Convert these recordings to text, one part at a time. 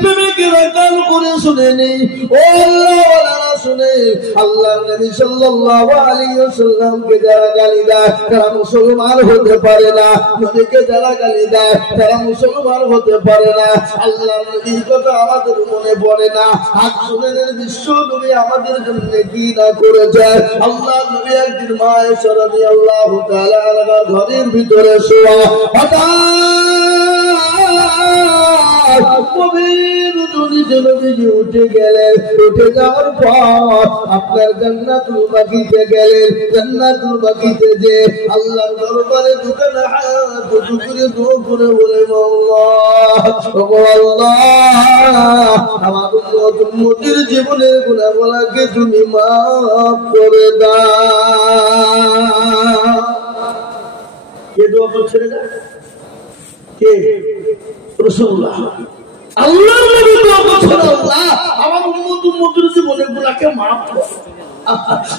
প্রেমিকেরা কান করে শুনে নেই। ও আল্লাহওয়ালারা শুনে, আল্লাহর নবী সাল্লাল্লাহু আলাইহি ওয়াসাল্লামকে যারা গালি দেয় তারা মুসলমান হতে পারে না, নবীকে যারা গালি দেয় তারা মুসলমান হতে পারে না। আল্লাহর নবীর কথা আমাদের মনে পড়ে না। আজ শুনেন বিশ্ব নবী আমাদের জন্য কি না করে যায়। আল্লাহর নবী একদিন মা আয়েশা রাদিয়াল্লাহু তাআলা আনহার ঘরের ভিতরে শোয়া, উঠে গেলেন। উঠে যাওয়ার পর আপনার জান্নাতুল বাকিতে গেলেন। জান্নাতুল বাকিতে যে আল্লাহর দরবারে দুখানা হাত দুটো করে দোয়া করে বলে, আল্লাহ আমার উম্মতের জীবনের গুনাহগুলোকে তুমি মাফ করে দাও। কে দোয়া করছেন না? কে? রাসূলুল্লাহ। আল্লাহর নবী দোয়া করছেন, আল্লাহ আমার উম্মতের জীবনের গুনাহকে মাফ করো।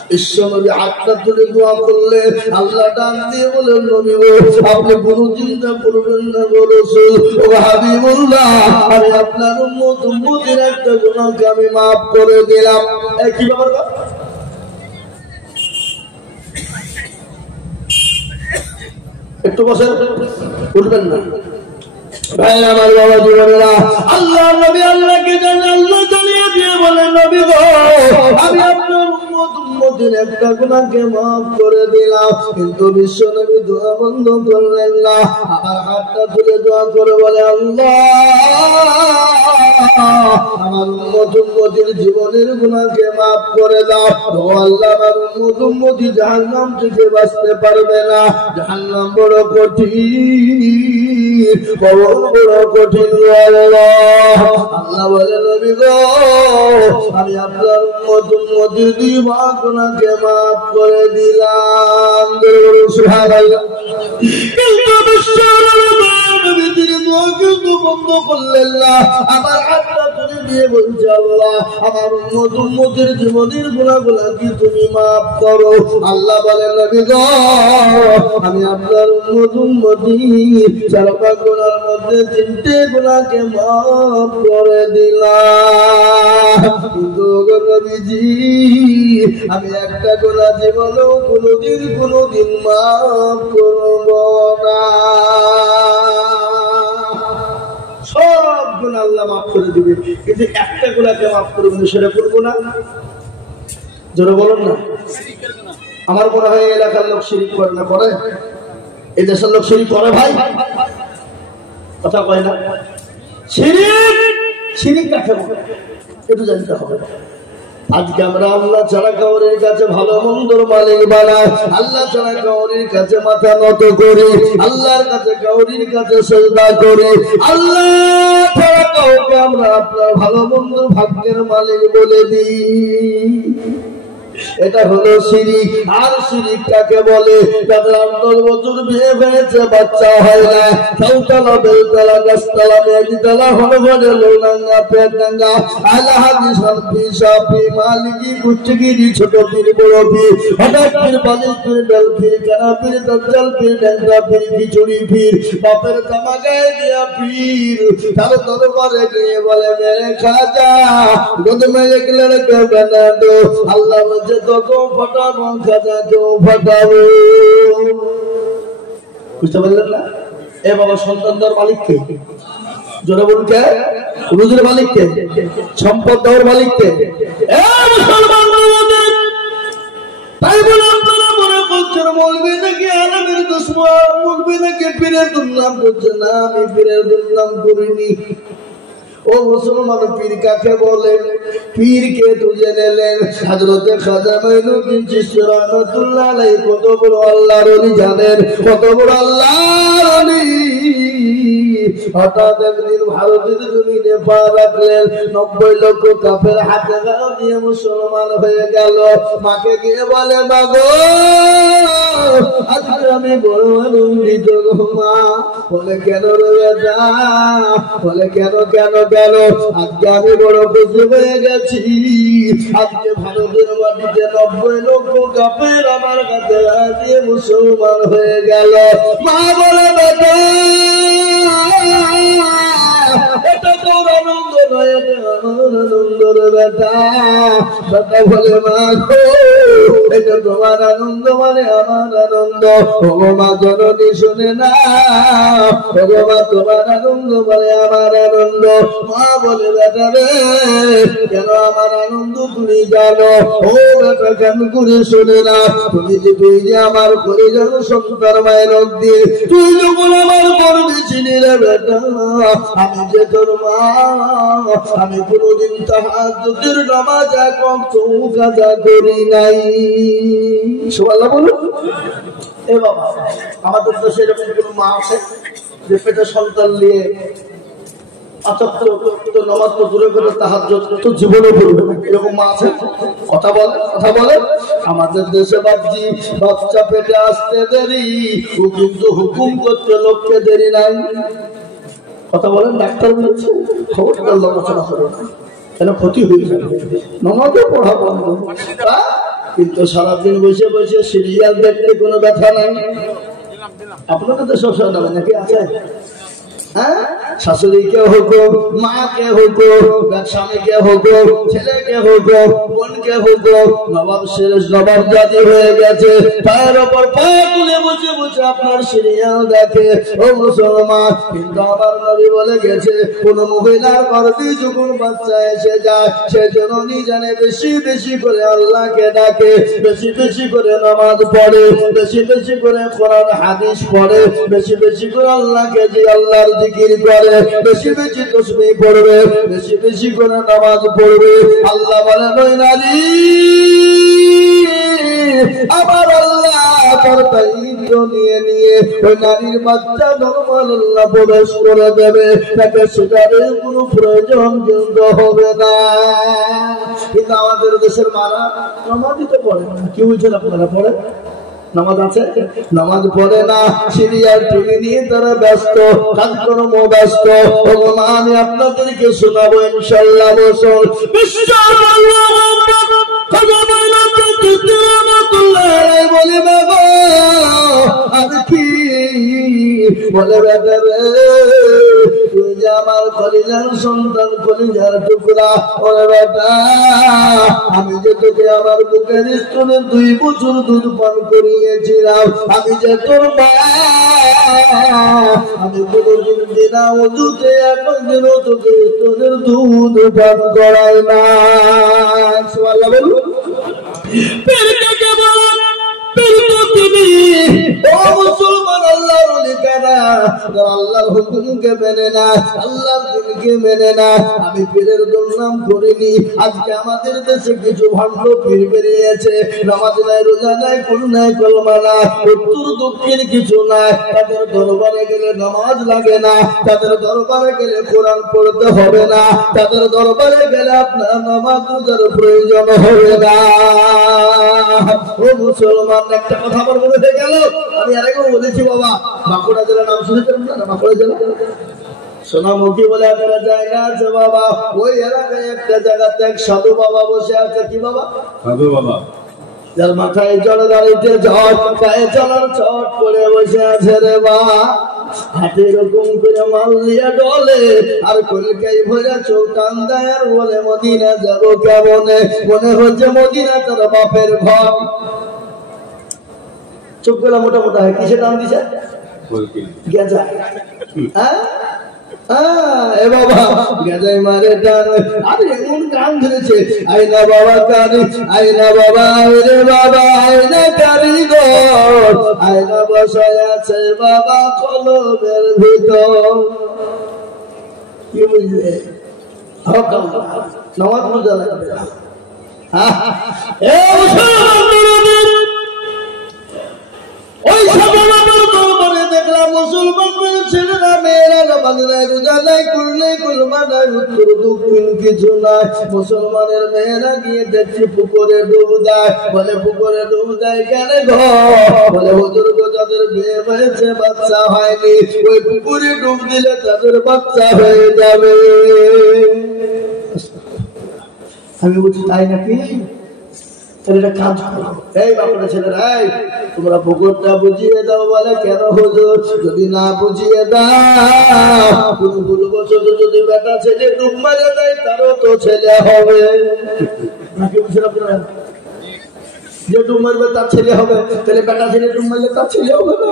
বিশ্বনবী হাতটা তুলে দোয়া করলে আল্লাহ ডাক দিয়ে বলেন, নবী গো আপনি কোনো চিন্তা করবেন না গো রাসূল, ও হাবিবুল্লাহ আমি আপনার উম্মতের একটা গুনাহকে আমি মাফ করে দিলাম। কি ব্যাপার? একটু বসেন, উঠবেন না ভাই আমার বাবা জীবনেরা। আল্লাহ নবী আল্লাহকে জানেন, আল্লাহ জানিয়ে দিয়ে বলেন, নবী গো আমি আপনার উম্মতের একটা গুনাহকে মাফ করে দিলাম। কিন্তু বিশ্ব নবী দোয়া বন্ধ করলেন না। আমার হাতটা তুলে দোয়া করে বলে, আল্লাহ আমার উম্মতের জীবনের গুনাহকে মাফ করে দাও। ও আল্লাহ আমার উম্মতি জাহান্নাম থেকে বাঁচতে পারবে না। জাহান্নাম বড় কঠিন, বড় কঠিন। আল্লাহ বলে, নবী গো আমি আপনার উম্মতের দুই ভাগ গুনাহকে মাফ করে দিলাম। সুবহানাল্লাহ। কিন্তু নবী তিনি দোয়া কিন্তু বন্ধ করলেন না। আমার হাতটা তুলে দিয়ে বলছে, আল্লাহ আমার উম্মতের জীবনের গুনাহগুলো কি তুমি মাফ করো। আল্লাহ বলেন, নবী গো আমি আপনার উম্মতি চারটা গুনার মধ্যে তিনটে গুনাহকে মাফ করে দিলাম। কিন্তু নবীজি আমি একটা গুনাহ জীবনেও কোনোদিন মাফ করব না। সব গুনাহ আল্লাহ মাফ করে দিবে, কিন্তু একটা গুনাহকে মাফ করবে না, সেটা করবো না। জোরে বলুন না। আমার মনে হয় এলাকার লোক শিরিক করে না? করে? এই দেশের লোক শিরিক করে ভাই? কথা কয় না? শিরিক কাকে বলে একটু জানতে হবে। আজকে আমরা আল্লাহ ছাড়া কাউরির কাছে ভালো মন্দর মালিক বানাই, আল্লাহ ছাড়া কাউরির কাছে মাথা নত করি, আল্লাহর কাছে কাউরির কাছে সিজদা করি। আল্লাহ ছাড়া কাউকে আমরা আপনার ভালো মন্দর ভাগ্যের মালিক বলে দিই। এটা হলো শিরিক। আর শিরিক কাকে বলে? যাদের 10 বছর বিয়ে হয়েছে বাচ্চা হয় না, চৌতলা বেলতলা গাছতলা মেঘতলা হলভরে লোনাঙ্গা পেটাঙ্গা আলাহাদি সালফি সাফি মালিকি কুচ্চগিরি ছোট পীর বড় পীর হঠাৎ পীর বালিশ পীর ডাল পীর কানা পীর দজ্জাল পীর ড্যাংরা পীর খিচুড়ি পীর বাপের জামা গায়ে দিয়া পীর তার দরবারে গিয়ে বলে, মেরে খাজা গোদ মে এক লড়কা বানা দো। আল্লাহ তো ফটাবো খাজা তো ফটাবো। বুঝতে পারলেন না? এ বাবা সন্তানদের মালিক কে? জোরে বলুন কে? রুজির মালিক কে? সম্পদ দেওয়ার মালিক কে? এ মুসলমান বাবাদের, তাই বলে আপনারা মনে করছেন মৌলবি নাকি আলেমের দুশমন, মৌলবি নাকি পীরের দুর্নাম করছে। না, আমি পীরের দুর্নাম করিনি। ও মুসলমান, পীর কাকে বলে? পীরকে তো জেনে নেন। হযরতে খাজা মাইনুদ্দিন চিশতি রাহমাতুল্লাহ আলাইহি কত বড় আল্লাহর ওলি জানেন? কত বড় আল্লাহর ওলি। হঠাৎ একদিন ভারতের জমিনে পা রাখলেন, 90 লক্ষ কাফের হাতে গাও দিয়ে মুসলমান হয়ে গেল। মাকে গিয়ে বলে, মা গো আজকে আমি বড় আনন্দিত গো মা। বলে, কেন রে বেটা? বলে, কেন কেন কেন? আজকে আমি বড় খুশি হয়ে গেছি। আজকে ভারতের মাটিতে 90 লক্ষ কাফের আমার কাছে দিয়ে মুসলমান হয়ে গেল। মা বলে, বেটা এটা তোর আনন্দ আমার আনন্দর বেটা। বেটা বলে মা গো এটা তোমার আনন্দ মানে আমার আনন্দ। ওগো মা জননী শুনে না, ওগো মা তোমার আনন্দ মানে আমার আনন্দ। মা বলে বেটা রে কেন আমার আনন্দ তুমি জানো? ও বেটা কেন করে শুনে না? তুই যে আমার করে জানো সন্তান মায়ের অব্দি, তুই যখন আমার করবি চিনি রে বেটা। আমি যে তোর মা, আমি কোনদিন তাহাজ্জুদের নামাজ এক ওয়াক্ত কাজা করি নাই। সুবহানাল্লাহ বলো। এ বাবা আমাদের দেশে এরকম কোন মা আছে যে পেটে সন্তান নিয়ে নামাজ তো দূরে করে তাহাজ্জুদ তো জীবনে পড়বে না, এরকম মা আছে? কথা বলে। আমাদের দেশে বাপজি বাচ্চা পেটে আসতে দেরি, ও কিন্তু হুকুম করতে লোককে দেরি নাই। কথা বলেন, ডাক্তার বলছে খবরটা আলোচনা করো না, কেন ক্ষতি হয়ে যাবে, নামাজও পড়া বন্ধ। কিন্তু সারাদিন বসে বসে সিরিয়াল দেখতে কোনো ব্যথা নাই। আপনাদের তো সবসময় নামে নাকি আছে? হ্যাঁ, শাশুড়িকে হোক, মাকে হোক, স্বামীকে হোক, ছেলেকে হোক, বোনকে হোক, নবাব শেষ নবাব জাতি হয়ে গেছে, পায়ের ওপর পা তুলে বসে বসে আপনার সিরিয়াল দেখে। ও মুসলমান, কিন্তু আমার নবী বলে গেছে কোন মহিলার গর্ভে যখন বাচ্চা এসে যায় সে জননী জানে বেশি বেশি করে আল্লাহকে ডাকে, বেশি বেশি করে নামাজ পড়ে, বেশি বেশি করে কোরআন হাদিস পড়ে, বেশি বেশি করে আল্লাহকে যে আল্লাহর জিকির করে, বেশি বেশি তাসবিহ পড়বে, বেশি বেশি করে নামাজ পড়বে। আল্লাহ বলেন ওই নারী আমার আল্লাহ তার দায়িত্ব নিয়ে ওই নারীর বাচ্চা নরমাল আল্লাহ প্রবেশ করে দেবে, তাকে সেটার কোনো প্রয়োজন কিন্তু হবে না। কিন্তু আমাদের দেশের মারা নামাজই তো পড়ে না। কি বলছেন আপনারা? পড়ে নামাজ আছে, নামাজ পড়ে না, সিরিয়াল টিভি নিয়ে তারা ব্যস্ত, কাজকর্ম ব্যস্ত। আমি আপনাদেরকে শোনাবো ইনশাআল্লাহ। বসুন বলে বাবা আর কি বলে বেটা রে, তুই যে আমার কলিজার সন্তান, কলিজার টুকরা। ওরে বেটা আমি যে তোকে আমার বুকের স্তনের 2 বছর দুধ পান করিয়েছিলাম, আমি যে তোর মা, আমি কোনদিন বিনা ওযুতে একদিন তোকে স্তনের দুধ পান করাই না। সুবহানাল্লাহ বলুন। মুসলমান আল্লাহর ওলি কারা আল্লাহর হুকুমকে মেনে না, আল্লাহর দিনকে মেনে না। আমি পীরের দুর্নাম করিনি। আজকে আমাদের দেশে কিছু ভণ্ড পীর বেরিয়েছে, নামাজ নাই, রোজা নাই, কুল নাই, কলমা নাই, উত্তর দক্ষিণ কিছু নাই। তাদের দরবারে গেলে নামাজ লাগে না, তাদের দরবারে গেলে কোরআন পড়তে হবে না, তাদের দরবারে গেলে আপনার নামাজ রোজার প্রয়োজন হবে না। ও মুসলমান, একটা কথা বলবো হয়ে গেল। আমি আর একবার বলেছি বাবা, বাঁকুড়া জেলার নাম শুনেছেন না? বাঁকুড়া জেলা সোনামুখী বলে একটা জায়গা আছে বাবা, ওই এলাকায় একটা জায়গাতে এক সাধু বাবা বসে আছে। কি বাবা? সাধু বাবা, যার মাথায় জল দাঁড়িতে ঝট, গায়ে চলার চট করে বসে আছে রে বাবা। হাতে এরকম করে মাল দিয়ে ডলে আর কলকাই ভরে চোখ টান দেয় আর বলে মদিনা যাবো কেমনে, মনে হচ্ছে মদিনা তার বাপের ঘর। চোখগুলা মোটা মোটা হয়, কিসে দাম দিছে? গেজা। এ বাবা গেজাই মারে টান, আরে এমন গান ধরেছে, আইনা বাবা কারি, আইনা বাবা, আইরে বাবা, আইনা কারিগর, আইনা বসায় আছে বাবা কলমের ভিতর। কি বুঝলে? নামাজ পূজা লাগবে। ওই দরবারে দেখলাম মুসলমান ছেলেরা মেয়েরা নামাজ নাই, রোজা নাই, কুল নাই, কলমা নাই, উত্তর দক্ষিণ কিছু নাই। মুসলমানের মেয়েরা গিয়ে দেখছি পুকুরে ডুব দেয়। বলে পুকুরে ডুব দেয় কেন গো? বলে হুজুর গো যাদের বিয়ে হয়েছে বাচ্চা হয়নি, ওই পুকুরে ডুব দিলে তাদের বাচ্চা হয়ে যাবে। আমি বলছি তাই নাকি? ছেলেটা কাজ করো, এই বাপরে ছেলেরা, এই তোমরা পুকুরটা বুঝিয়ে দাও। বলে কেন হুজুর? যদি না বুঝিয়ে দাও, তুমি বলবো যদি বেটা ছেলে ডুব মারে দেয় তারও তো ছেলে হবে। নাকি বুঝলেন আপনারা? যে ডুব মারবে তার ছেলে হবে, তাহলে বেটা ছেলে ডুব মারলে তার ছেলে হবে না।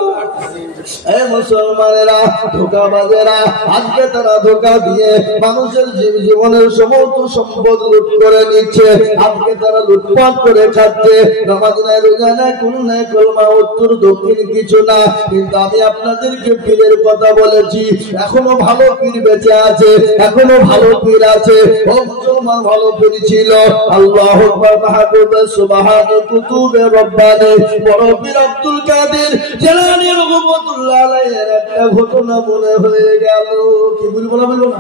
এই মুসলমানেরা, ধোঁকাবাজেরা, আজকে তারা ধোঁকা দিয়ে মানুষের জীবনের সমস্ত সম্পদ লুট করে নিচ্ছে। আজকে তারা লুটপাট করে খাচ্ছে। নামাজ নাই, রোজা নাই, কোন নাই, কলমা উত্তর দক্ষিণ কিছু না। কিন্তু আমি আপনাদেরকে পীরের কথা বলেছি, এখনো ভালো পীর বেঁচে আছে, এখনো ভালো পীর আছে। ও মুসলমান, ভালো পীর ছিল। আল্লাহু আকবার, মাহবুব সুবহানাহু কুতুবে রব্বানি বড় পীর আব্দুল কাদের জিলানী রহমাতুল্লাহ আলাইহির একটা ঘটনা মনে হয়ে গেল। কি বলবো না, বলবো না,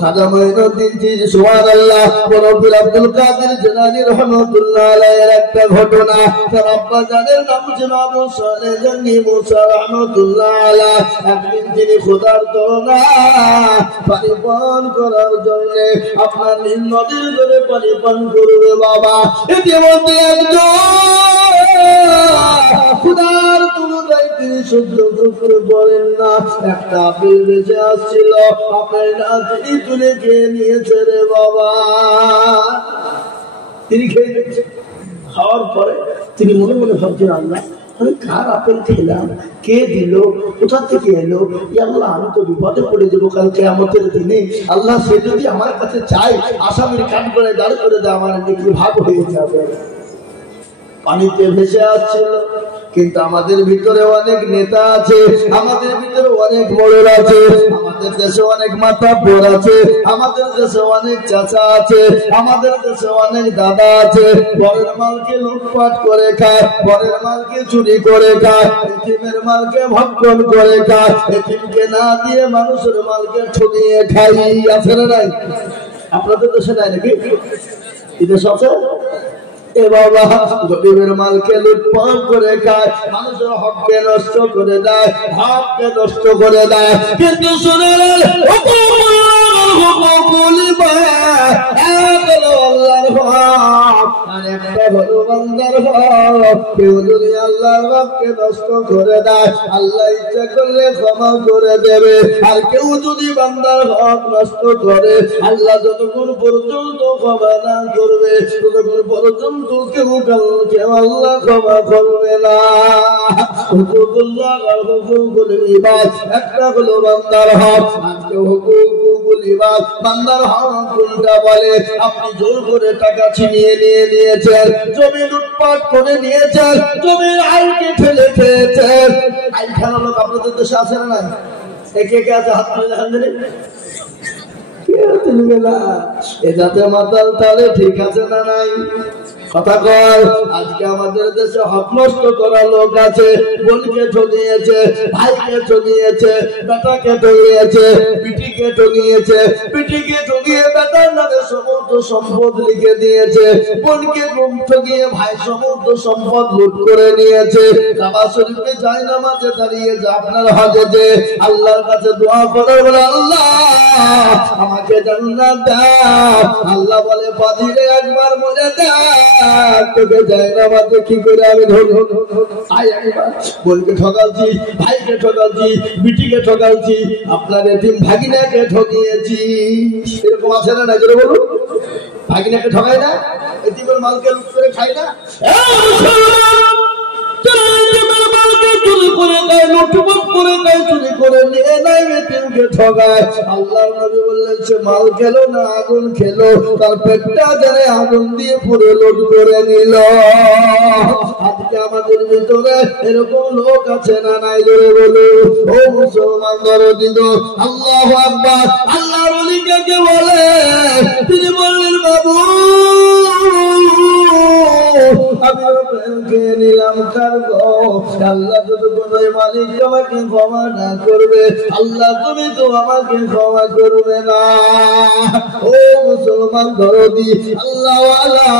খাজা মঈনুদ্দিন চিশতি সুবহানাল্লাহ, বড় পীর আব্দুল কাদের জিলানী রহমাতুল্লাহ আলাইহির একটা ঘটনা। তার আব্বা জানের নাম ছিল আবু সালেহ জানি মুসা রহমাতুল্লাহ আলাইহ। একদিন তিনি খোদার তরনা পানি পান করার জন্য আপনার নীল নদীর ধরে পানি পান করবে বাবা। ইতিমধ্যে একজন খোদার তুলনায় তিনি সহ্য করতে পারেন না, একটা আপেল বেঁচে আসছিল, আপেলটা তিনি তুলে খেয়ে নিয়েছে রে বাবা। তিনি খেয়ে নিয়েছে। খাওয়ার পরে তিনি মনে মনে ভাবছেন, আল্লাহ আমি কার আপেল খেলাম, কে দিল, কোথা থেকে এলো? আল্লাহ আমি তো বিপদে পড়ে যাবো কাল কিয়ামতের দিনে। আল্লাহ সে যদি আমার কাছে চাই, আসামির কাঠ করে দাঁড় করে দেয়, আমার কি ভাব হয়ে যাবে। পানিতে ভেসে আসছিল। কিন্তু আমাদের ভিতরে অনেক নেতা আছে, আমাদের ভিতরে অনেক বড় আছে, আমাদের দেশে অনেক মাতাব্বর আছে, আমাদের দেশে অনেক চাচা আছে, আমাদের দেশে অনেক দাদা আছে। পরের মালকে লুটপাট করে খায়, পরের মালকে চুরি করে খায়, এতিমের মালকে ভক্ষণ করে খায়, এতিমকে না দিয়ে মানুষের মালকে ঠকিয়ে খাই। আছে না নাই? আপনাদের দেশে নাই নাকি? এদেশ আছে? এ বাবা, গরিবের মালকে লুটপাট করে খায়, মানুষের হককে নষ্ট করে দেয়, হককে নষ্ট করে দেয়। কিন্তু শুনেন, কেউ যদি আল্লাহর হককে নষ্ট করে দেয়, আল্লাহ ইচ্ছা করলে ক্ষমা করে দেবে। আর কেউ যদি বান্দার হক নষ্ট করে, আল্লাহ যতক্ষণ পর্যন্ত ক্ষমা না করবে, ততক্ষণ পর্যন্ত কেউ আল্লাহ ক্ষমা করবে না। একটা হলো বান্দার হক, আজকে হুকুকুল ইবাদ। বান্দার হক কোনটা বলে? আপনি জোর করে টাকা ছিনিয়ে নিয়ে নিয়েছেন, জমি লুটপাট করে নিয়েছেন, জমির আইনকে ঠেলে খেয়েছেন। আইন খেলা লোক আপনাদের দেশে আছে না? একে কে আছে? হাত তুলে দেখান। এটাতে মাতাল তাহলে ঠিক আছে না নাই? কথা কয়। আজকে আমাদের দেশে হক নষ্ট করা লোক আছে, বোনকে ঠকিয়েছে, ভাইকে ঠকিয়েছে, বেটাকে ঠকিয়েছে, পিটিকে ঠকিয়েছে, পিটিকে ঠকিয়ে বেটার নামে সমস্ত সম্পদ লিখে দিয়েছে, বোনকে ঠকিয়ে ভাই সমস্ত সম্পদ লুট করে নিয়েছে। কাবা শরীফে যায় নামাজে দাঁড়িয়ে যে আপনার হজে যে আল্লাহর কাছে দোয়া করে, বলে আল্লাহ আমাকে জান্নাত দাও। আল্লাহ বলে বাজিরে একবার মরে দাও, তোকে যায় নামাজে কি করে আমি ধরবো? বোনকে ঠকালছি, ভাইকে ঠকালছি, বিটিকে ঠকালছি, আপনার এতিম ভাগিনাকে ঠকিয়েছি। এরকম আছে না? জোরে বলুন। ভাগিনাকে ঠকাই না, এতিমের মালকে লুট করে খাই না। আল্লাহর নবী বললেন, সে মাল খেলো না আগুন খেলো, তার পেটটা যারা আগুন দিয়ে পুরো লোড করে নিল। আজকে আমাদের ভিতরে এরকম লোক আছে না নাই? ধরে বলো ও মুসলমান, ধরো দিন আল্লাহু আকবার। আল্লাহর ওলি কাকে বলে? তিনি বললেন, বাবু আমিও খেয়ে নিলাম কার গো। আল্লাহ যদি কোনোই মালিক আমাকে ক্ষমা না করবে, আল্লাহ তুমি তো আমাকে ক্ষমা করবে না। ও মুসলমান দরদি আল্লাহওয়ালা,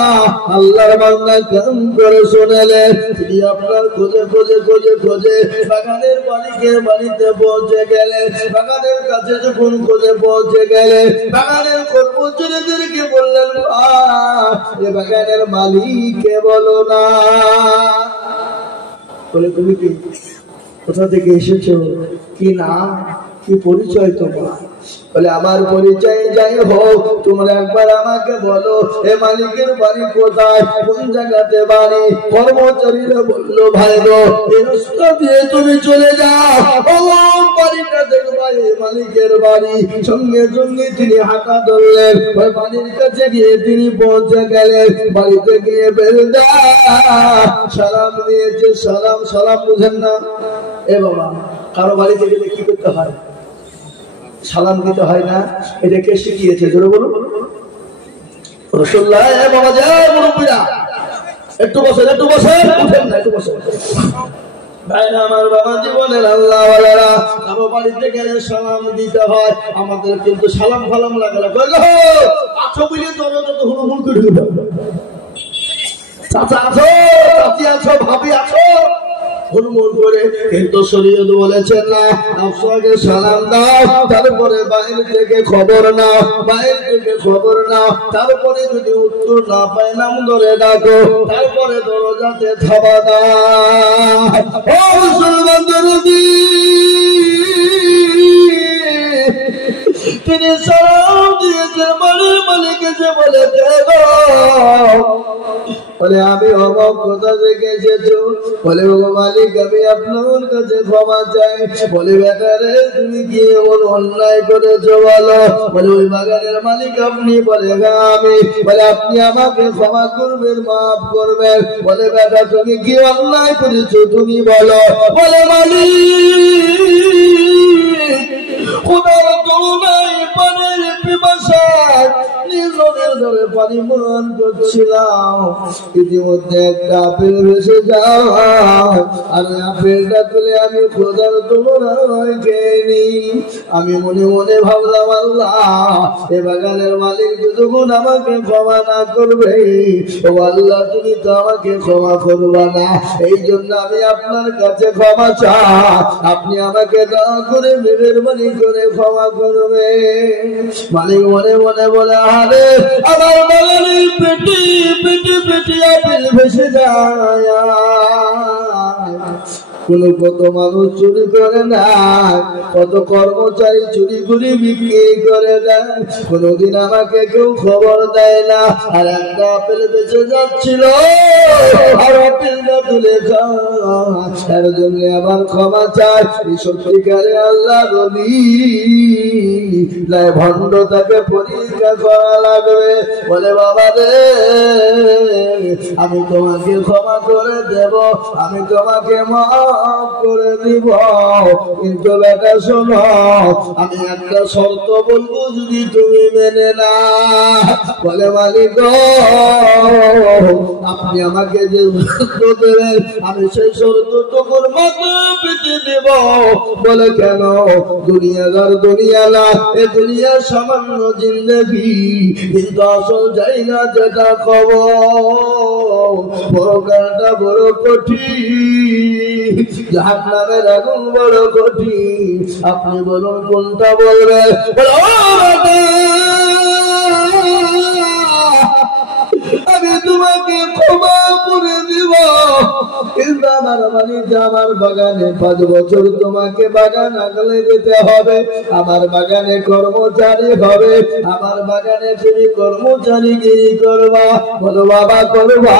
আল্লাহর বান্দা কেমন করে শোনালে তিনি আপনার খোঁজে খোঁজে খোঁজে খোঁজে বাগানের মালিকের বাড়িতে পৌঁছে গেলেন। বাগানের কাছে যখন খোঁজে পৌঁছে গেলেন, বাগানের কর্মচারীদেরকে বললেন, এ বাগানের মালিককে বলো না। বলে তুমি কি, কোথা থেকে এসেছো, কি নাম, কি পরিচয় তোমার? বলে আমার পরিচয় যাই হোক, তোমরা একবার আমাকে বলো এ মালিকের বাড়ি কোথায়, কোন জায়গাতে বাড়ি? কর্মচারীরা বললো, ভাই গো এই রাস্তা দিয়ে তুমি চলে যাও, বাড়িটা দেখবা এ মালিকের বাড়ি। সঙ্গে সঙ্গে তিনি হাঁটা ধরলেন, ওই বাড়ির কাছে গিয়ে তিনি পৌঁছে গেলেন। বাড়িতে গিয়ে বেরোদা সালাম দিয়েছে। সালাম সালাম বুঝেন না? এ বাবা, কারো বাড়িতে গেলে কি করতে হয়? সালাম দিতে হয় না? এটা কে শিখিয়েছে? জোরে বলুন রাসূলুল্লাহ। বাবা যায় মুরব্বিরা, একটু বসেন, একটু বসেন, উঠেন না, একটু বসেন। আমার বাবা জীবনের আল্লাহ ওয়ালারা, কারো বাড়িতে গেলে সালাম দিতে হয়। আমাদের কিন্তু সালাম ফালাম লাগে না। আছো বলে তোমরা তো হুড়ুহুড় করে দিবে। চাচা আছো, চাচি আছো, ভাবি আছো, হুড়মুড় করে। কিন্তু শরীয়ত বলেছেন না, আগে সালাম দাও, তারপরে বাইরে থেকে খবর নাও, বাইরে থেকে খবর নাও, তারপরে যদি উত্তর না পায় নাম ধরে ডাকো, তারপরে দরজাতে থাবা দাও। ও মুসলমান দরদি, তিনি সালাম দিয়েছে বাড়ির মালিক এসে বলে, বলে আমি অমক কোথা থেকে এসেছো? বলে ও মালিক আমি আপনার কাছে ক্ষমা চাই। বলে বেটারে তুমি কি এমন অন্যায় করেছো বলো? বলে ওই বাগানের মালিক আপনি? বলে আমি। বলে আপনি আমাকে ক্ষমা করবেন, মাফ করবেন। বলে বেটা তুমি কি অন্যায় করেছো তুমি বলো? বলে মালিক খোদার করুণায় পানির পিপাসায় নিজের ধরে পানি পান করছিলাম, ইতিমধ্যে একটা আপেল ভেসে যায়, আর আপেলটা তুলে আমি খোদার তুলনায় খেয়ে। আমি মনে মনে ভাবলাম, আল্লাহ এ বাগানের মালিক যতক্ষণ আমাকে ক্ষমা না করবে, ও আল্লাহ তুমি তো আমাকে ক্ষমা করবা না। এই জন্য আমি আপনার কাছে ক্ষমা চাই, আপনি আমাকে দয়া করে মেহেরবানি করে ক্ষমা করবে। মালিক মনে মনে বলে, আরে আমার বাগানের পেটি পেটি পেটি আপেল ভেসে যায়। কত মানুষ চুরি করে না, কত কর্মচারী চুরি করে বিক্রি করে দেয়, কোনদিন আমাকে কেউ খবর দেয় না। আর একটা আপেল বেঁচে যাচ্ছিল, আর আপেলটা তুলে তার জন্য আমার ক্ষমা চাই। এই সত্যিকারে আল্লাহ বলি ভণ্ড তাকে পরীক্ষা করা লাগবে। বলে বাবা রে আমি তোমাকে ক্ষমা করে দেব, আমি তোমাকে মাফ করে দিব, কিন্তু বেটা শোনো আমি একটা শর্ত বলবো, যদি তুমি মেনে না। বলে মালিক আপনি আমাকে যে শর্ত দেবেন আমি সেই শর্তটুকুর মাথা পেতে দেব। বলে কেন? দুনিয়াদার দুনিয়া না, এ দুনিয়ার সামান্য জিন্দেগি, কিন্তু আসল জায়গা যেটা খবর পরকালটা বড় কঠিন, জাহান্নামের আগুন বড় কঠিন। আপনি বলুন কোনটা বলবেন? আমি তোমাকে ক্ষমা করে দিব, কিন্তু আমার বাড়িতে আমার বাগানে 5 বছর তোমাকে বাগান আগলে যেতে হবে, আমার বাগানে কর্মচারী হবে, আমার বাগানে তুমি কর্মচারীগিরি করবা। বলো বাবা করবা।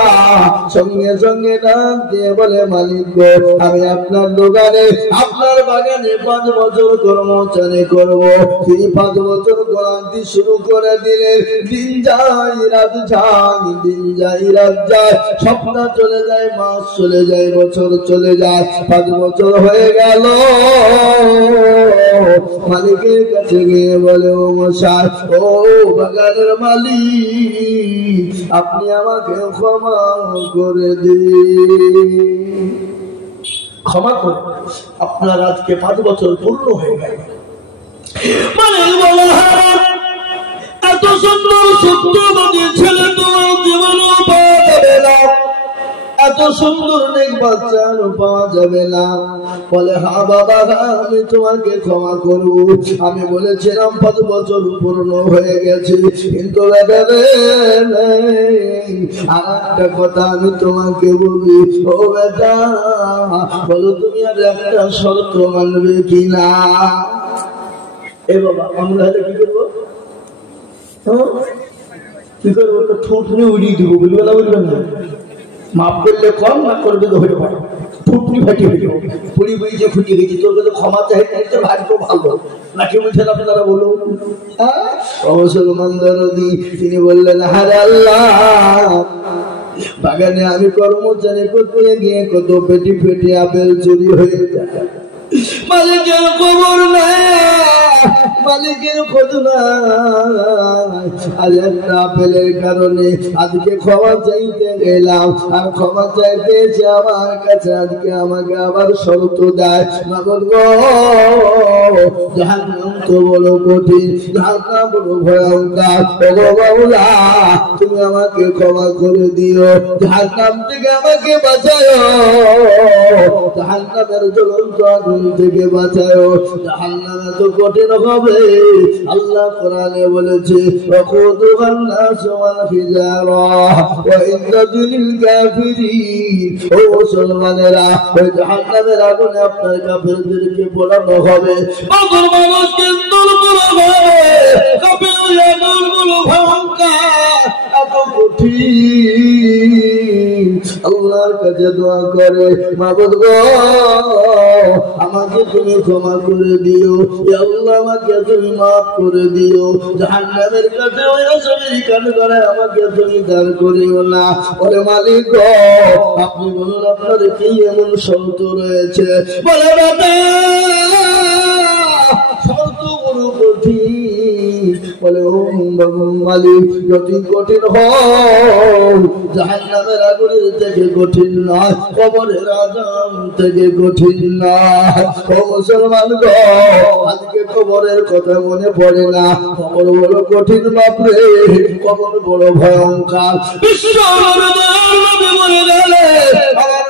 সঙ্গে সঙ্গে নাম দিয়ে বলে মালিক গো আমি আপনার দোকানে আপনার বাগানে 5 বছর কর্মচারী করব। তিনি 5 বছর গোলামি শুরু করে দিলেন। দিন যায় রাত যায়, দিন যায় রাত যায়, সপ্তাহ চলে যায়, মাস চলে যায়, বছর চলে যায়, 5 বছর হয়ে গেল। মালিকের কাছে গিয়ে বলে, ও মশাই, ও বাগানের মালিক, আপনি আমাকে ক্ষমা করে দিন, ক্ষমা করে। আপনার আজকে 5 বছর পূর্ণ হয়ে গেল। মালিক বলে, এত সুন্দর সত্যবাদী ছেলে তোমার জীবনেও পাওয়া যাবে না, এত সুন্দর নেক বাচ্চা পাওয়া যাবে না। বলে, হ্যাঁ বাবা, আমি তোমাকে ক্ষমা করবো। আমি বলেছিলাম 5 বছর পূর্ণ হয়ে গেছে, কিন্তু আর একটা কথা আমি তোমাকে বলি, ও বেটা, বলো তুমি আর একটা শর্ত মানবে কিনা? এ বাবা, আমরা হলে কি করবো? কি করবো? তো ঠোঁট নিয়ে উড়িয়ে দিব, বুঝবে না? বুঝবেন না? মাফ করলে কম, না করবে তো হয়ে পারে, ফুটনি ফাটি হয়ে যাবো। পুরি বুড়ি যে ফুটিয়ে গেছি, তোর কাছে ক্ষমা চাই, ভাগ্য ভালো নাকি? বুঝছেন আপনারা? বলুন। মুসলমান দরদি তিনি বললেন, হারে আল্লাহ, বাগানে আমি কর্মচারী করতে গিয়ে কত পেটি পেটি আপেল চুরি হয়ে যায়, মালিকের খবর নাই, মালিকের খোঁজ নাই। আজ একটা আপেলের কারণে আজকে ক্ষমা চাইতে গেলাম, আর ক্ষমা চাইতে এসে আমার কাছে আজকে আমাকে আবার শর্ত দেয়। জাহান্নাম তো বড় কঠিন, জাহান্নাম বড় ভয়ঙ্কর, বাউলা তুমি আমাকে ক্ষমা করে দিও, জাহান্নাম থেকে আমাকে বাঁচাও, জাহান্নামের জ্বলন্ত আগুন থেকে বাঁচাও। জাহান্নাম এত কঠিন হবে, আল্লাহ কোরআনে বলেছে, ওয়াকুদুহান নাস ওয়াল হিজারা ওয়া ইদ্দাতুল লিল কাফিরিন। ও মুসলমানেরা, ওই জাহান্নামের আগুনে আপনার কাফেরদেরকে পোড়ানো হবে, পাগল মানুষকে দূর করা হবে, কাফেরের আগুনগুলো ভয়ঙ্কর, এত কঠিন। আল্লাহর কাছে দোয়া করে, মাবুদ গো, আমাকে তুমি ক্ষমা করে দিও, আল্লাহ আমাকে তুমি মাফ করে দিও, জাহান্নামের কাছে ওই আসামির কান করে আমাকে তুমি দাঁড় করিও না। ওরে মালিক গো, আপনি বলুন আপনার কি এমন শর্ত রয়েছে? বলে, বাবা শর্ত বড় কঠিন। বলে, ও বাবু মালিক, যদি কঠিন হয় জাহান্নামের আগুনের থেকে কঠিন নয়, কবরের আযাব থেকে কঠিন নয়। ও মুসলমান গো, আজকে কবরের কথা মনে পড়ে না, কবর বড় কঠিন বাপরে, কবর বড় ভয়ঙ্কর। বিশ্ব নবী বলে গেলে আমার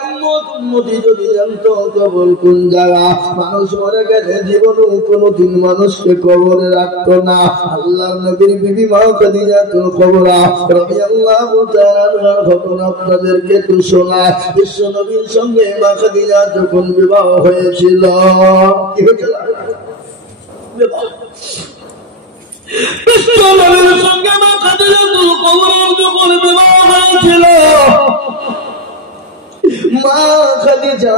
উম্মতি যদি জানতো কবর কোন জায়গা, মানুষ মরে গেলে জীবনে কোনদিন মানুষকে কবরে রাখতো না। আল্লাহর নবীর বিবি মা খাদিজাতুল কুবরা রাদিয়াল্লাহু তাআলা আনহার ঘটনা আপনাদেরকে একটু শোনায়। বিশ্ব নবীর সঙ্গে মা খাদিজা যখন বিবাহ হয়েছিল, কি হয়েছিল? বিবাহ। বিশ্ব নবীর সঙ্গে মা খাদিজাতুল কুবরা যখন বিবাহ হয়েছিল, মা খাদিজা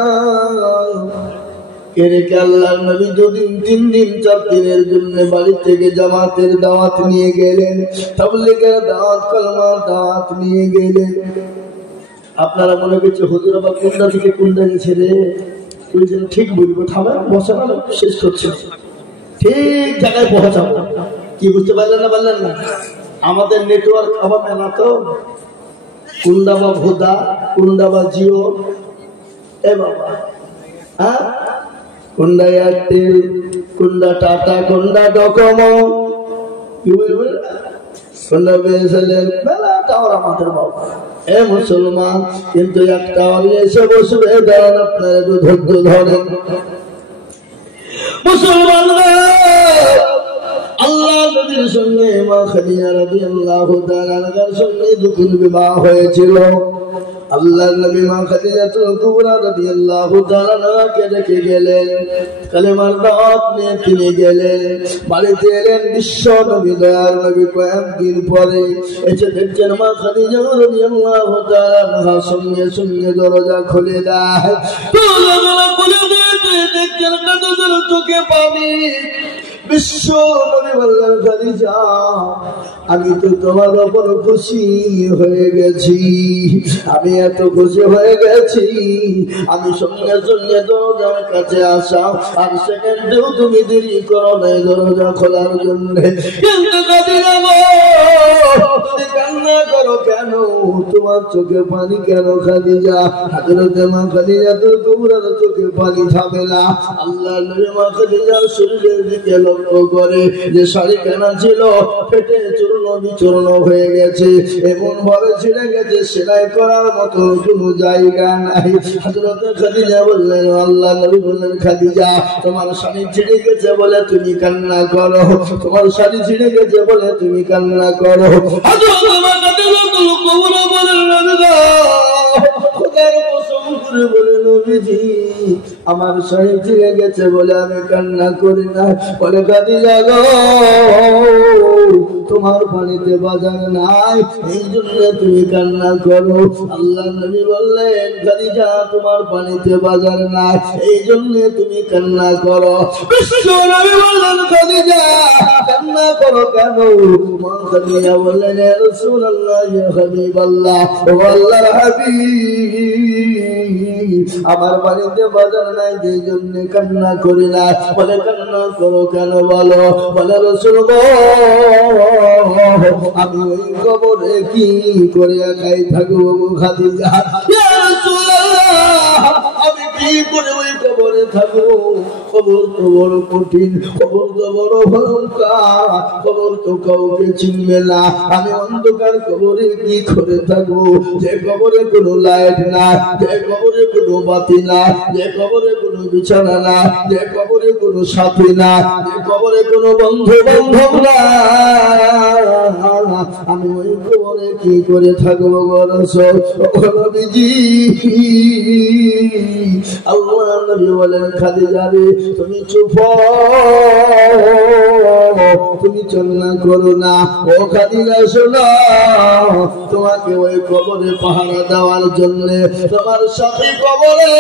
কে আল্লাহর নবী 2 দিন 3 দিন 4 দিনের জন্য বাড়ি থেকে জামাতের দাওয়াত নিয়ে গেলেন, তাবলীগের দাওয়াত, কলমার দাওয়াত নিয়ে গেলেন। আপনারা মনে করছে হুজুর আবার কোনটা থেকে কোনটা গেছে রে? বুঝলেন? ঠিক বলবো, থামেন, বসে না, শেষ করছে, ঠিক জায়গায় পৌঁছাবো। কি বুঝতে পারলেন না? পারলেন না? আমাদের নেটওয়ার্ক আবার মেলা তো, কোনটা বা ভোদা, কোনটা বা জিও, এ বাবা, হ্যাঁ, কোনটা এয়ারটেল, কোনটা টাটা, কোনটা ডকোমো, কি বলবেন, কোনটা বিএসএনএল, মেলা টাওয়ার আমাদের বাবা। এ মুসলমান, কিন্তু একটা টাওয়ার এসে বসবে, দাঁড়ান, আপনারা একটু ধৈর্য ধরেন। মুসলমান আল্লাহ নবীর সঙ্গে মা খাদিজা রাদিয়াল্লাহু তাআলা আনহার সঙ্গে যখন বিবাহ হয়েছিল, আল্লাহর নবী মা খাদিজাতুল কুবরা রাদিয়াল্লাহু তাআলা আনহাকে রেখে গেলেন, কালেমার দাওয়াত নিয়ে তিনি গেলেন, বাড়িতে এলেন। বিশ্ব নবী দয়ার নবী কয়েকদিন পরে এসে দেখছেন মা খাদিজা রাদিয়াল্লাহু তাআলা আনহা সঙ্গে সঙ্গে দরজা খুলে দেয়, দরজা খুলে দিয়ে দেখছেন খাদিজার চোখে পানি, বিশ্ব নবী বললেন খাদিজা আমি তো তোমার উপর খুশি হয়ে গেছি, আমি এত খুশি হয়ে গেছি আমি সঙ্গে সঙ্গে দরজার কাছে আসা আর সেকেন্ডেও তুমি দেরি করো না দরজা খোলার জন্য। কিন্তু খাদিজা গো তুমি কান্না করো কেন, তোমার চোখে পানি কেন খাদিজা? হযরতে মা খাদিজাতুল কুবরার চোখে পানি থামে না। আল্লাহ নবী মা খাদিজার শরীরের দিকে লক্ষ্য করে যে শাড়ি কেনা ছিল ফেটে চূর্ণ বিচূর্ণ হয়ে গেছে, এমন ভাবে ছিঁড়ে গেছে সেলাই করার মতো কোনো জায়গা নাই। হযরতে খাদিজা বললেন, আল্লাহ নবী বললেন খাদিজা তোমার শাড়ি ছিঁড়ে গেছে বলে তুমি কান্না করো, তোমার শাড়ি ছিঁড়ে গেছে বলে তুমি কান্না করো। হযরতে মা খাদিজাতুল কুবরা বলেন নবী গো খোদার কসম করে বলে নবীজি আমার শাড়ি ছিঁড়ে গেছে বলে আমি কান্না করি না। বলে খাদিজা গো তোমার পানিতে বাজার নাই এই জন্য তুমি কান্না করো। আল্লাহ নবী বললেন খাদিজা তোমার পানিতে বাজার নাই এই জন্য তুমি কান্না করো। বিশ্ব নবী বললেন খাদিজা কান্না করো কেন? মা খাদিজা বললেন ইয়া রাসূলুল্লাহ ইয়া হাবিবাল্লাহ ও আল্লাহর হাবিব আমার বাড়িতে বাজার নাই এই জন্য কান্না করি না। বলে কান্না করো কেন বলো? বলে রাসূল গো আমি ওই কবরে কি করে একাই থাকবো খাদিজা? ইয়া রাসূলুল্লাহ আমি কি করে ওই কবরে থাকবো? কবর তো বড় কঠিন, কবর তো বড় ভয়ঙ্কর, কবর তো কাউকে চিনবে না। আমি অন্ধকার কবরে কি করে থাকবো? যে কবরে কোনো লাইট না, যে কবরে কোনো বাতি না, যে কবরে কোনো বিছানা না, যে কবরে কোনো সাথী না, যে কবরে কোনো বন্ধু বান্ধব না, আমি ওই কবরে কি করে থাকবো গো রাসূল? নবীজি আল্লাহ নবী বলেন খাদিজা রে তুমি চুপ, তুমি চলনা করো না। ও খাদিজা শোনো তোমাকে ওই কবরে পাহারা দেওয়ার জন্য তোমার সাথে কবরে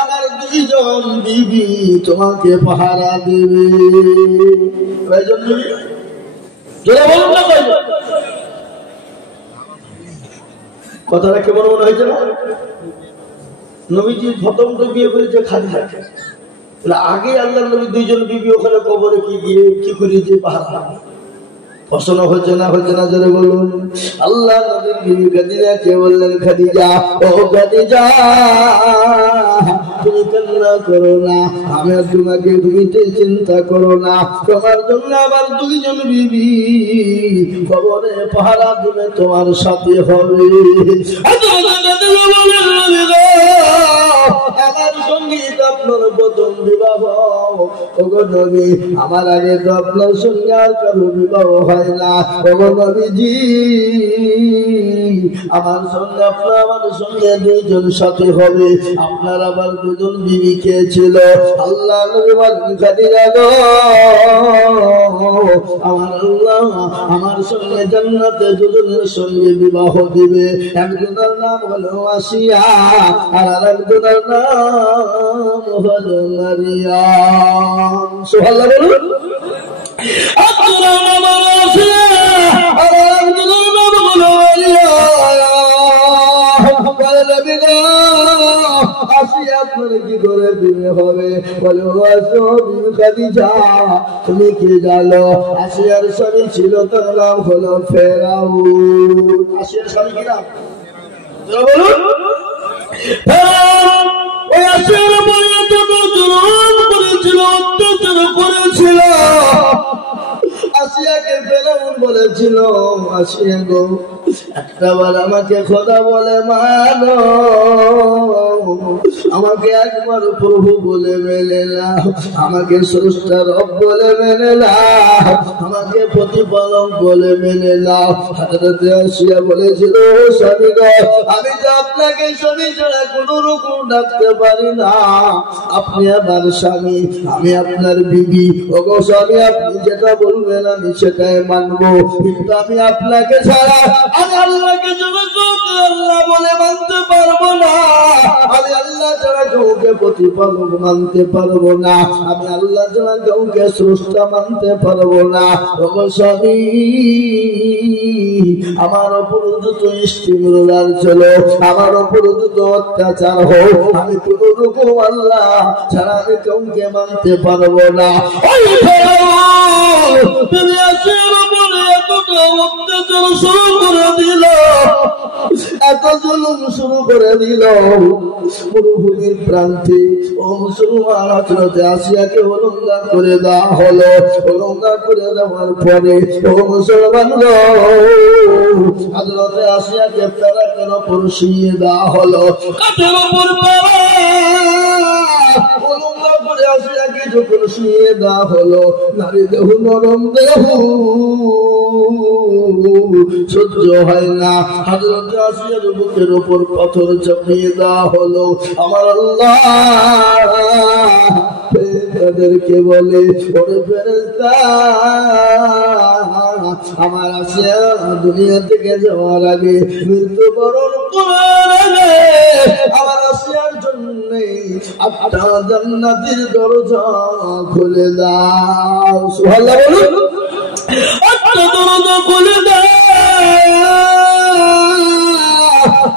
আমার দুইজন বিবি তোমাকে পাহারা দেবে। কয়জন বিবি? জোরে বলুন না কয়জন? কথাটা কেমন মনে হয়েছে না? নবীজি প্রথম তো বিয়ে করেছে খাদিজা, আগে আল্লাহ নবী দুইজন বিবি ওখানে কবরে কি গিয়ে কি করিয়েছে পাহারা পছন্দ হচ্ছে না জোরে বলুন। আল্লাহ নবীর বিবি খাদিজাকে বললেন খাদিজা ও খাদিজা তুমি কান্না করো না, আমি তোমাকে দুইতে চিন্তা করো না, তোমার জন্য আবার দুইজন বিবি কবরে পাহারা দিবে তোমার সাথে হবে। আমার সঙ্গীত আপনার প্রথম বিবাহ ওগো নবী, আমার আগে তো আপনার সঙ্গে আর কারো বিবাহ হয় না। ওগো নবীজি আমার সঙ্গে আপনার আমার সঙ্গে দুইজন সাথে হবে, আপনার আবার দুজন বিবি কে ছিল? আল্লাহ নবী বলেন খাদিজা গো আমার আল্লাহ আমার সঙ্গে জান্নাতে দুজনের সঙ্গে বিবাহ দিবে, একজনের নাম হলো আসিয়া আর আরেকজনের নাম হলো মারিয়াম। সুবহানাল্লাহ বলুন। একজনের নাম আসিয়া আর আরেকজনের নাম হলো মারিয়াম। বলে নবী গো আসিয়া আপনার কি করে বিয়ে হবে? বলে খাদিজা তুমি কি জানো আসিয়ার স্বামী ছিল তার নাম হলো ফেরাউন। আসিয়ার স্বামী কি নাম বলুন? ওই আসিয়ার বলে তো জুলুম করেছিল, অত্যাচার করেছিল। আসিয়াকে ফেরাউন বলেছিল আসিয়া গো একটাবার আমাকে খোদা বলে মানো, আমাকে একবার প্রভু বলে মেনে নাও, আমাকে স্রষ্টা রব বলে মেনে নাও, আমাকে প্রতিপালক বলে মেনে নাও। হযরতে আসিয়া বলেছিল স্বামী গো আমি তো আপনাকে স্বামী ছাড়া কোনো রকম ডাকতে পারি না, আপনি আমার স্বামী আমি আপনার বিবি। ওগো স্বামী আপনি যেটা বলবেন আমি সেটাই মানবো, কিন্তু আমি আপনাকে ছাড়া আমি আল্লাহকে ছাড়া কাউকে আল্লাহ বলে মানতে পারবো না, আমি আল্লাহ ছাড়া কাউকে প্রতিপালক মানতে পারবো না, আমি আল্লাহ ছাড়া কাউকে স্রষ্টা মানতে পারবো না। স্বামী আমার উপর যত স্টিমরোলার চলো, আমার উপর যত অত্যাচার হোক, আমি কোন রকম আল্লাহ ছাড়া আমি কাউকে মানতে পারবো না। তুমি আসের উপরে এতটা অত্যাচার শুরু করে দিল, এত জুলুম শুরু করে দিল। মরুভূমির প্রান্তে ও মুসলমান হযরত আসিয়াকে অলঙ্কার করে দেওয়া হলো। অলঙ্কার করে দেওয়ার পরে ও মুসলমান হযরত আসিয়াকে প্যারাকের উপর শুইয়ে দেওয়া হলো, কাঠের উপর অলঙ্কার করে আসিয়াকে যখন শুইয়ে দেওয়া হলো, নারী দেহ নরম দেহ সহ্য হয় না, হযরত আসিয়ার বুকের উপর পাথর চাপিয়ে দেওয়া হলো। আমার আল্লাহ ফেরেশতাদেরকে বলে, ওরে ফেরেশতা, আমার আসিয়া দুনিয়া থেকে যাওয়ার আগে, মৃত্যুবরণ করার আগে আমার আসিয়ার জন্য 8টা জান্নাতের দরজা খুলে দাও। সুবহানাল্লাহ বলুন, 8টা দরজা খুলে দাও।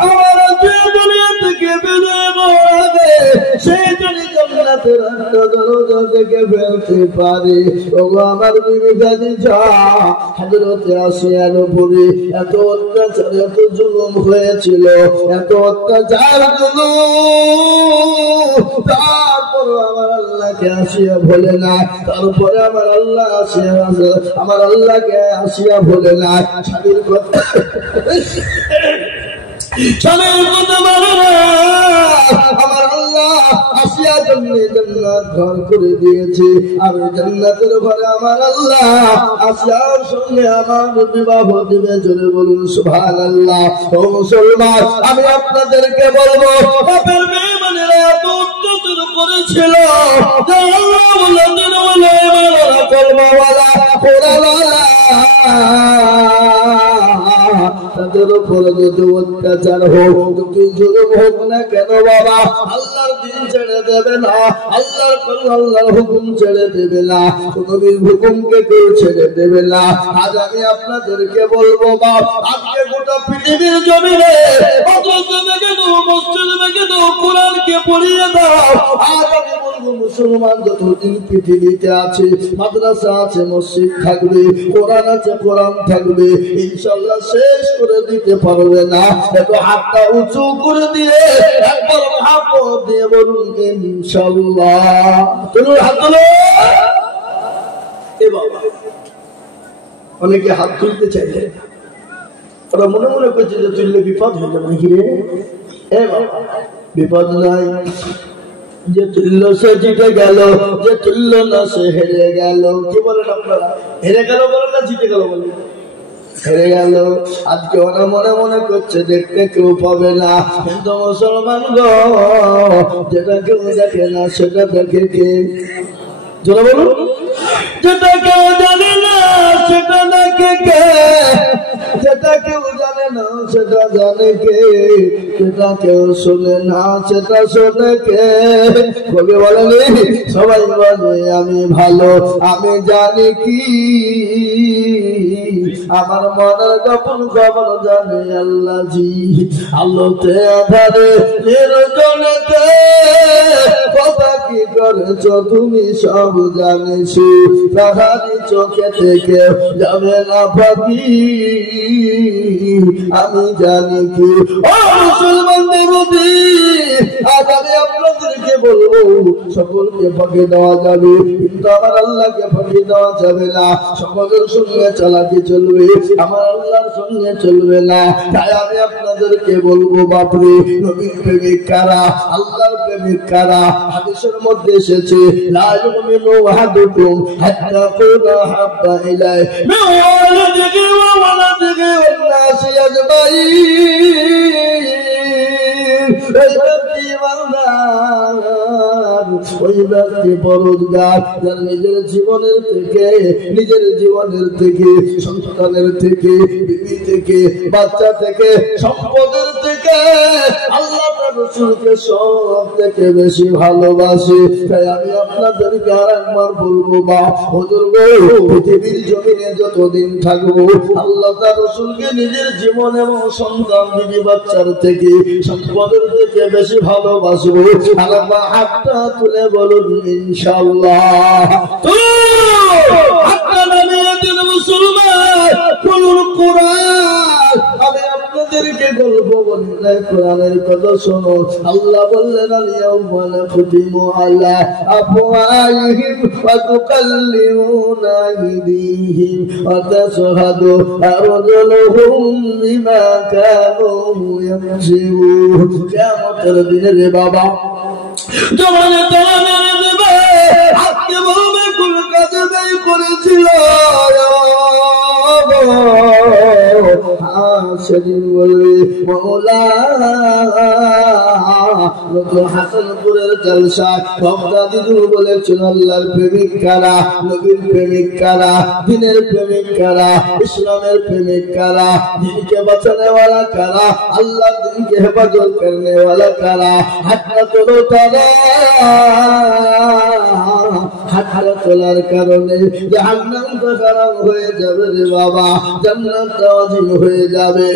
আমার আসিয়া দুনিয়া থেকে বেরিয়ে যাওয়ার আগে সেই জান্নাতের 8টা দরজা থেকে বেরোতে পারে। ওগো আমার বিবি খাদিজা, হযরত আসিয়ার উপরে এত অত্যাচার, এত জুলুম হয়েছিল, এত অত্যাচার জুলুম, তারপর আমার আল্লাহকে আসিয়া ভোলে না, তারপরে আমার আল্লাহ আসিয়া আমার আল্লাহকে আসিয়া ভোলে না। স্বামীর কথা আমার আল্লাহ আসিয়ার জন্য জান্নাত ঘর করে দিয়েছে, আর জান্নাতের ঘরে আমার আল্লাহ আসিয়ার সঙ্গে আমার বিবাহ দিবে। জোরে বলুন সুবহানাল্লাহ। ও মুসলমান, আমি আপনাদেরকে বলবো, বাপের মেয়ে মানেরা এত অত্যাচার করেছিল, আল্লাহ বলে দিন বলে মারা কলমাওয়ালা কোরআনওয়ালা, তাদের উপর যত অত্যাচার হোক, যত জুলুম হোক না কেন বাবা, আল্লাহর দিন ছেড়ে দেবে না, আল্লাহর হুকুম ছেড়ে দেবে না, নবীর হুকুমকে কেউ ছেড়ে দেবে না। আজ আমি আপনাদেরকে বলবো বাপ, আজকে গোটা পৃথিবীর জমিনে মাদ্রাসা থেকে দাও, মসজিদ থেকে দাও, কোরআনকে পড়িয়ে দাও। আজ আমি বলবো মুসলমান যতদিন পৃথিবীতে আছে, মাদ্রাসা আছে, মসজিদ থাকবে, কোরআন আছে, কোরআন থাকবে, ইনশাআল্লাহ শেষ করে দিতে পারবে না। একটু হাতটা উঁচু করে দিয়ে একবার মহব্বত দিয়ে বলুন ইনশাআল্লাহ। তুলুন হাত তুলো। এ বাবা, অনেকে হাত তুলতে চাইলে ওরা মনে মনে করছে যে তুললে বিপদ হয়ে যাবে নাকি রে। এ বাবা, বিপদ নাই। যে তুল্য সে জিতে গেল, যে তুল্য না সে হেরে গেল। কি বলেন আপনারা? হেরে গেল বলেন না জিতে গেল বলেন? হেরে গেল। আজকে ওরা মনে মনে করছে দেখতে কেউ পাবে না, কিন্তু মুসলমান গো, যেটা কেউ দেখে না সেটা দেখে কে? জোরে বলুন। যেটা কেউ জানে না সেটা দেখে কে? যেটা কেউ জানে না সেটা জানে কে? যেটা কেউ শোনে না সেটা শোনে কে? কবি বলেনি, সবাই বলে আমি ভালো, আমি জানি কি, আমার মনের গোপন খবর জানে আল্লাহ জি। আলোতে আধারে নির্জনেতে কথা কি করেছ তুমি সব জানিছি, তাহারি চোখে থেকে যাবে না পাখি, আমি জানি কি। ও মুসলমান দেবী, আজ আমি আপনাদেরকে বলবো, সকলকে ফাঁকি দেওয়া যাবে, কিন্তু আমার আল্লাহকে ফাঁকি দেওয়া যাবে না। সকলের সঙ্গে চালাকি চলবে, আমার আল্লাহর সঙ্গে চলবে না। তাই আমি আপনাদেরকে বলবো, বাপরে, নবীর প্রেমিক কারা, আল্লাহর প্রেমিক কারা? হাদিসের মধ্যে এসেছে, লা ইউমিনু আহাদুকুম হাত্তা কুনা হাব্বা ইলাইহি মিন ওয়ালিদিহি ওয়া ওয়ালাদিহি ওয়ান নাসি আজমাইন। ওই ব্যক্তি পরোজগার যার নিজের জীবনের থেকে সন্তানের থেকে বিবি থেকে বাচ্চা থেকে সম্পদের থেকে আল্লাহ তার রাসূলকে সব থেকে বেশি ভালোবাসে। তাই আমি আপনাদেরকে আরেকবার বলবো, বা হুজুর গো, পৃথিবীর জমিনে যতদিন থাকবো আল্লাহ তার রাসূলকে নিজের জীবন এবং সন্তান বিবি বাচ্চার থেকে সম্পদের থেকে বেশি ভালোবাসবো। আল্লাহ হাতটা তুলে বলুন ইনশাআল্লাহ। হাতটা নামিয়ে দিন মুসলমান, বলুন কোরআন। আমি আপনাদেরকে গল্প বলি না, কোরআনের কথা শোনো। আল্লাহ বললেন আল-ইয়াউমা নাখতিমু আলা আফওয়াহিহিম ওয়া তুকাল্লিমুনা আইদিহিম ওয়া তাশহাদু আরজুলুহুম বিমা কানু ইয়ামসিবুন। কিয়ামতের দিনে রে বাবা জমানে তারা দেবে, হাতকে বলবে কোন কাজে ব্যয় করেছিল। সেদিন বলবে মৌলা হাসানপুরের জলসা ভক্তাদিদুল বলেছেন আল্লাহর প্রেমিক কারা, নবীর প্রেমিক কারা, দ্বীনের প্রেমিক কারা, ইসলামের প্রেমিক কারা, দ্বীনকে বাঁচানে ওয়ালা কারা, আল্লাহর দ্বীনকে হেফাজত করনে ওয়ালা কারা। হাতটা তোলো তারা, হাতটা তোলার কারণে জাহান্নামটা খারাপ হয়ে যাবে রে বাবা, জান্নাতটা ওয়াজিব হয়ে যাবে।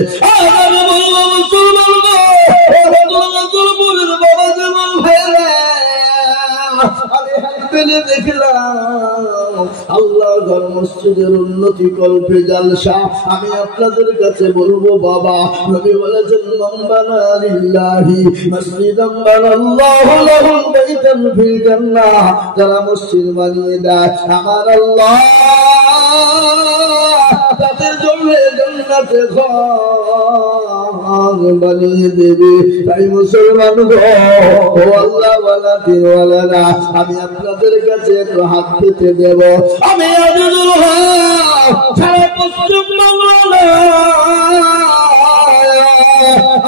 আল্লাহ ঘর মসজিদের উন্নতি কল্পে জালসা। আমি আপনাদের কাছে বলবো বাবা, নবী বলেছেন মান বানা লিল্লাহি মসজিদান বানাল্লাহু লাহু বাইতান ফিল জান্নাহ। যারা মসজিদ বানিয়ে দেয় আমার আল্লাহ তাদের জন্য জান্নাতে ঘর বানিয়ে দেবে। তাই মুসলমান গো, ও আল্লাহ ওয়ালা দিনওয়ালারা, আমি আপনাদের কাছে একটু হাত পেতে দেব। আমি আজুল হক সারা পশ্চিম বাংলা,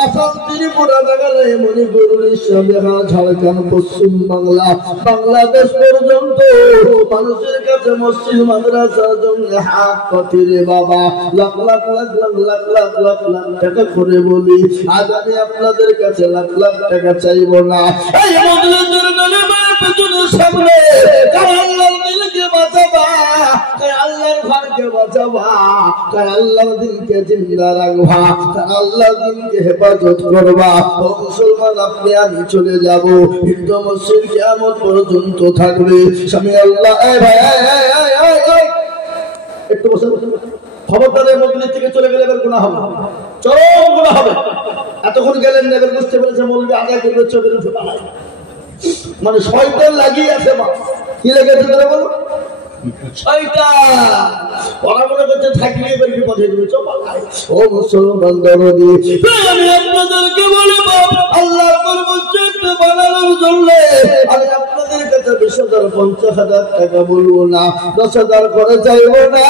আসাম, ত্রিপুরা, মেঘালয়, মণিপুর, উড়িষ্যা, বিহার, ঝাড়খণ্ড, পশ্চিম বাংলা, বাংলাদেশ পর্যন্ত মানুষের কাছে মসজিদ মাদ্রাসার জন্য হাত পাতি রে বাবা। লাখ লাখ লাখ লাখ লাখ লাখ লাখ লাখ টাকা করে বলি, আজ আমি আপনাদের কাছে লাখ লাখ টাকা চাইবো না। এই মজলিসের নামের পেছনে সামনে আল্লাহর দিনকে বাঁচাবা, আল্লাহর ঘরকে বাঁচাবা, আল্লাহর দিনকে জিন্দা রাখবা, আল্লাহর দিনকে হেফাজত করবা। ও মুসলমান, আপনি আমি চলে যাব, কিন্তু মসজিদ কিয়ামত পর্যন্ত থাকবে। স্বামী আল্লাহ একটু বসে খবরদারের মজলিস থেকে চলে গেলে এবার গুনাহ হবে, চরম গুনাহ হবে। এতক্ষণ গেলেন এবার বুঝতে পেরেছে মৌলবি আদায় করবে, চোখের উঠে পালায়, মানে শয়তান লাগিয়ে আছে। মা কি লেগেছে তোরা বলো? শয়তান ওরা মনে করছে থাকলে এবার বিপদে যাবে, চোখ পালায়। ও মুসলমান দরদি, আমি আপনাদেরকে বলব আল্লাহর মসজিদ বানানোর জন্য আমি আপনাদের কাছে 20,000 50,000 টাকা বলবো না, 10,000 করে চাইবো না।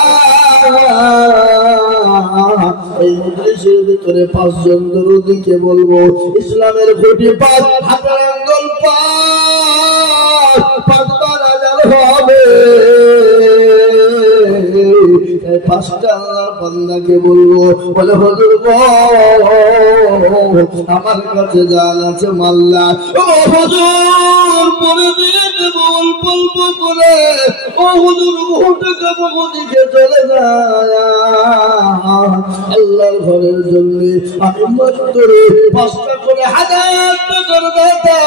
এই মজলিসের ভিতরে 5 জন দরদিকে বলবো ইসলামের খুঁটি 5 হাতের আঙ্গুল 5 বার আজান হবে। 5টা আল্লাহর বান্দাকে বলবো, বলে হুজুর গো আমার কাছে জান আছে মাল্লা, ও হুজুর পরে দিয়ে দেব অল্প অল্প করে। ও হুজুর ওটাকে দিকে চলে যায় আল্লাহর ঘরের জন্য। আমি মাত্র 5টা করে 1000 টাকার দাতা,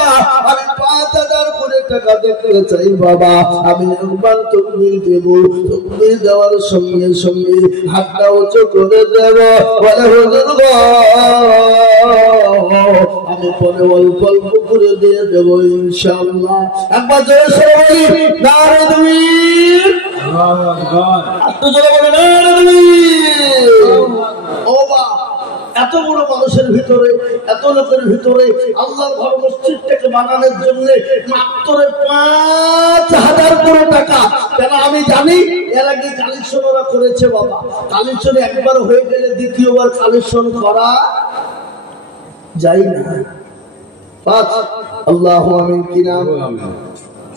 আমি 5,000 করে টাকা দেখতে চাই বাবা। আমি একবার তাকবীর দেব, তাকবীর দেওয়ার সঙ্গে সঙ্গে হাতটা উঁচু করে দেব, বলে হুজুর গো আমি পরে অল্প অল্প করে দিয়ে দেব ইনশাআল্লাহ। একবার জোরে সবাই নারে তাকবীর, একটু জোরে বলে নারে তাকবীর। ও বা এত বড় মানুষের ভিতরে, এত লোকের ভিতরে আল্লাহর ঘর মসজিদটাকে বানানোর জন্য মাত্র 5,000 করে টাকা। কেন আমি জানি এর আগে কালেকশন ওরা করেছে বাবা। কালেকশন একবার হয়ে গেলে দ্বিতীয়বার কালেকশন করা যায় না। আল্লাহু আমিন কিনা।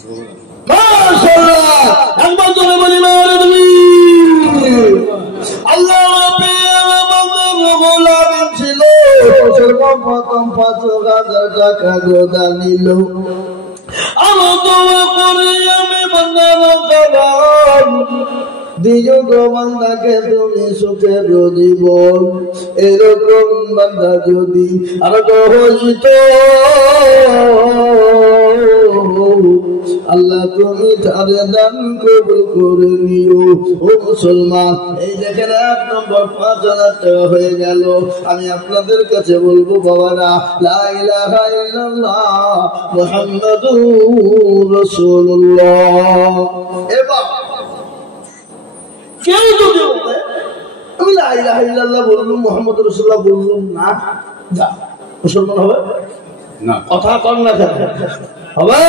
মাশাআল্লাহ, একবার জোরে বলি মারবি। আল্লাহ ছিল সর্বপ্রথম ৫,০০০ টাকা গোদা নিল। আমি তোমার করে আমি বান্দার দিও গো বান্দাকে তুমি সুখের জীবন। এরকম বান্দা যদি আর হইত আল্লাহ তুমি তারে দান কবুল করে নিও। ও মুসলমান, এই দেখেন ১ নম্বর ৫,০০০ টাকা হয়ে গেল। আমি আপনাদের কাছে বলবো বাবারা, লা ইলাহা ইল্লাল্লাহ মুহাম্মাদুর রাসূলুল্লাহ। এবার কেউ যদি বলে আমি লা ইলাহা ইল্লাল্লাহ বললাম, মুহাম্মাদুর রাসূলুল্লাহ বললাম না, যা মুসলমান হবে না? কথা কর না কেন? হবে?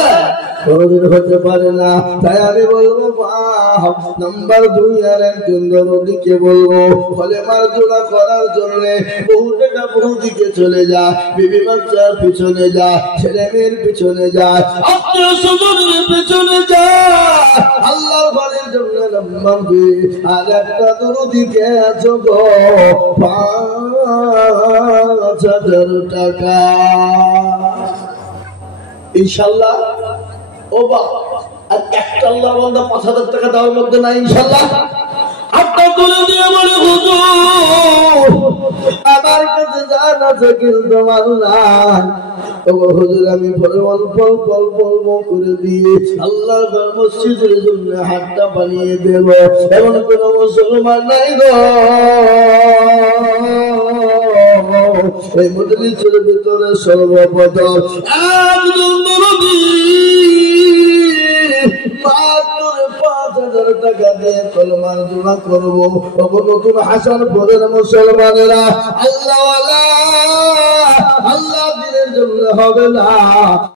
কোনদিন হতে পারে না। তাই আমি বলবো নাম্বার ২ আর একজন দরদিকে বলবো, কলেমার জোড়া করার জন্য বহু টাকা বহু দিকে চলে যায়, বিবি বাচ্চার পিছনে যায়, ছেলে মেয়ের পিছনে যায়, আত্মীয় স্বজনের পিছনে যায়। আল্লাহর ঘরের জন্য নাম্বার ২ আর একটা দরদিকে আছো গো ৫,০০০ টাকা। ইনশাআল্লাহ ও বা আর একটা আল্লাহর বান্দা ৫,০০০ টাকা দেওয়ার মধ্যে নাই ইনশাআল্লাহ। আপনি তুলে দিয়ে বলে হুজুর আমার কাছে জান আছে কিন্তু মাল নাই। ও হুজুর আমি অল্প অল্প করে দিয়ে আল্লাহর ঘর মসজিদের জন্য হাতটা বানিয়ে দেব, এমন কোন মুসলমান নাই গো। এই মজলিসের ভিতরে সর্বপ্রথম একজন দরদি মাত্র ৫,০০০ টাকা দিয়ে কলমার জোড়া করবো। নতুন হাসানপুরের মুসলমানেরা আল্লাহ আল্লাহ দিনের জন্য হবে না।